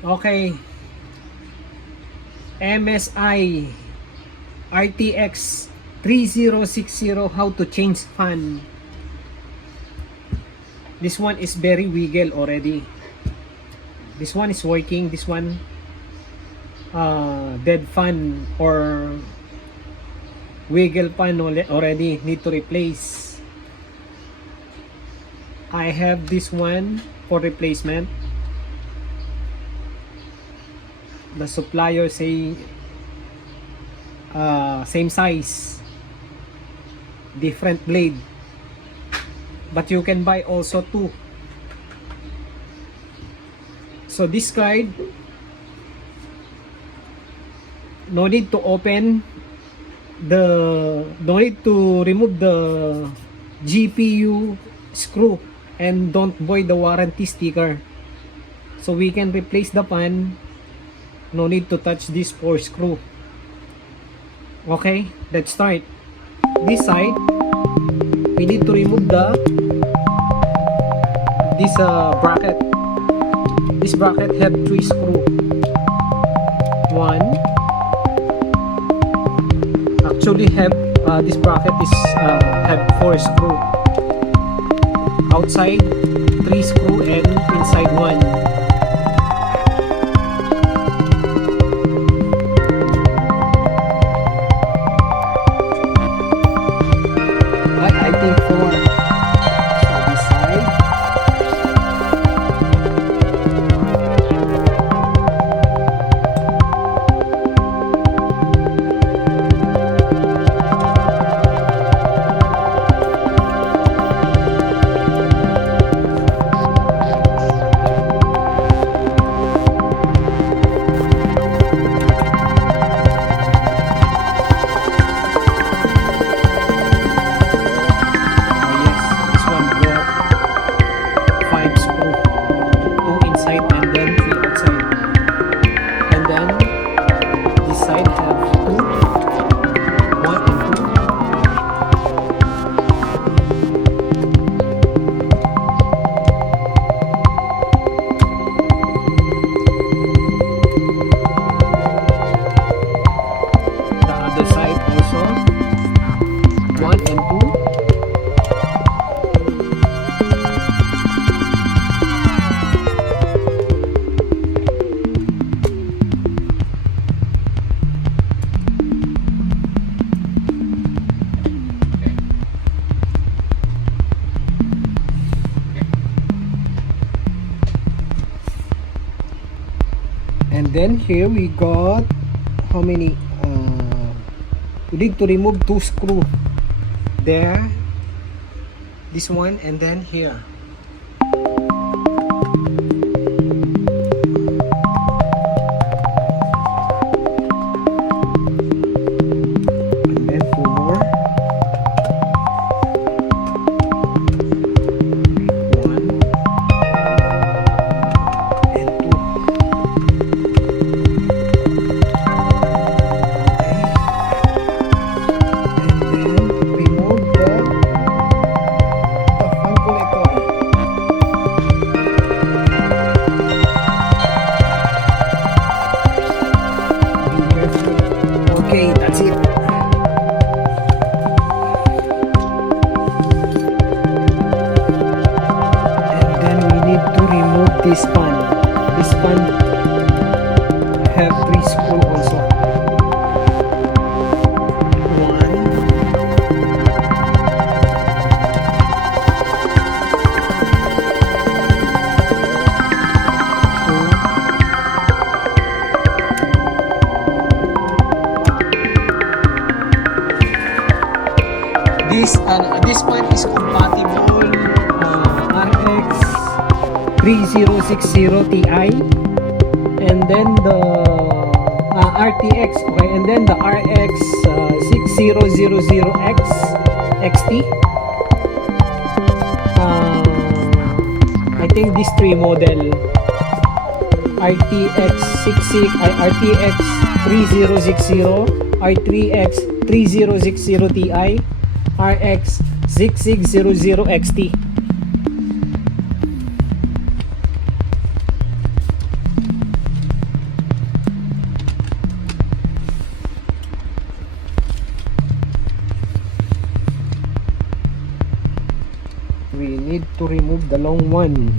Okay. Msi RTX 3060, how to change fan. This one is very wiggle already. This one is working. This one dead fan or wiggle fan already, need to replace. I have this one for replacement. The supplier say same size, different blade, but you can buy also two. So this card, no need to open the, no need to remove the GPU screw, and don't void the warranty sticker. So we can replace the pan, no need to touch this 4 screw. Okay, let's start. This side, we need to remove this bracket. This bracket have 3 screw. One, actually have this bracket is have 4 screw. Outside 3 screw and inside 1. I think 4. So this side. And then here we got how many? We need to remove 2 screw there, this one, and then here. And then 2 more. 1 and 2. Okay, that's it. And then we need to remove this pan. This pan have 3 screw also. 1, 2. This one is compatible RX 3060 Ti, and then the RTX, okay, and then the RX 6000X XT. I think these 3 model, RTX 3060, R3X 3060 Ti, RX 6600 XT. we need to remove the long one.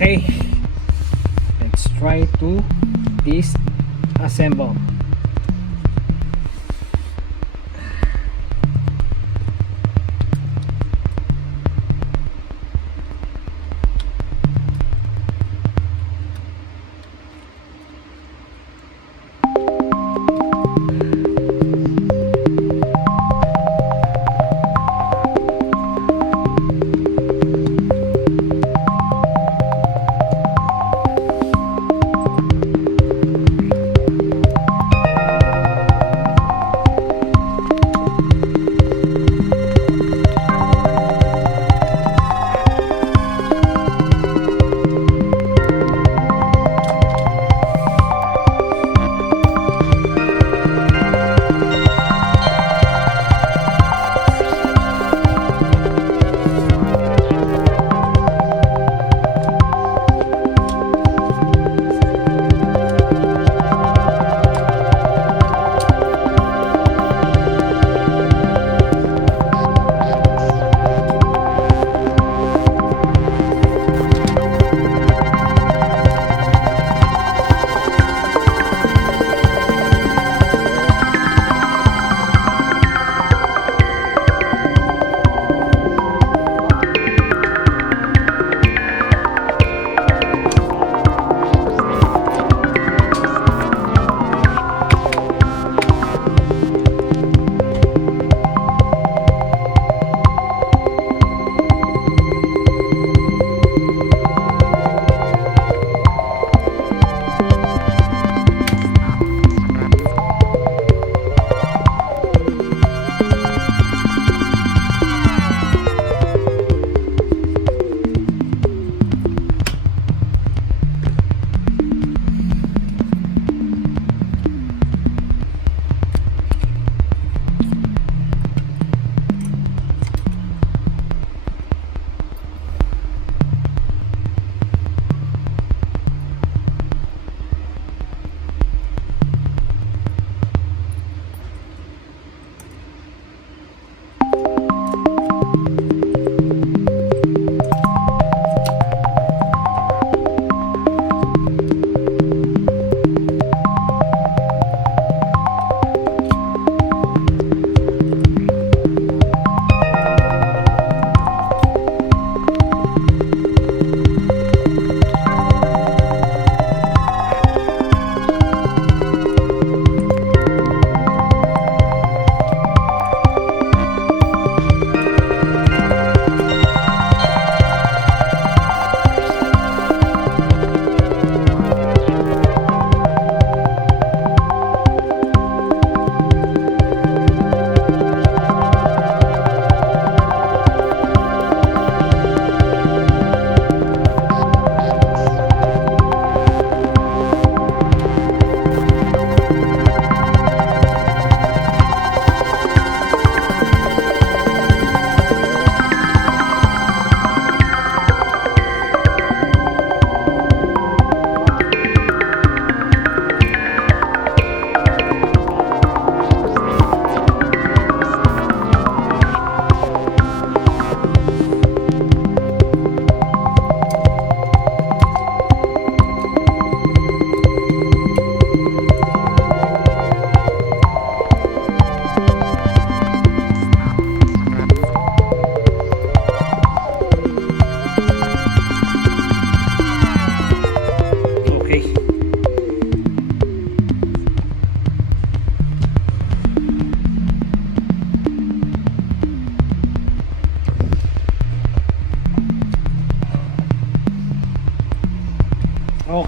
Okay, let's try to disassemble.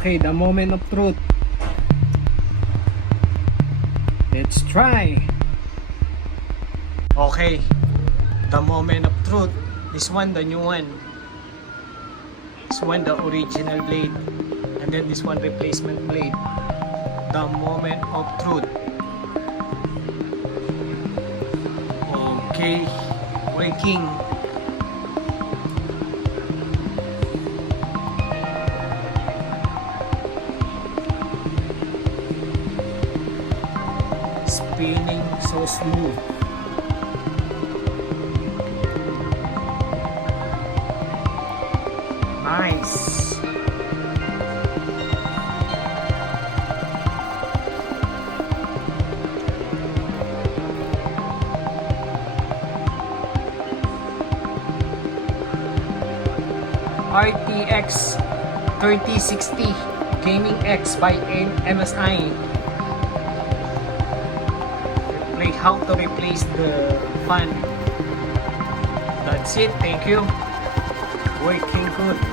Okay, the moment of truth. Let's try. Okay, the moment of truth. This one, the new one. This one, the original blade. And then this one, replacement blade. The moment of truth. Okay, working. Spinning so smooth. Nice. RTX 3060 Gaming X by MSI. How to replace the fan. That's it. Thank you. Working good.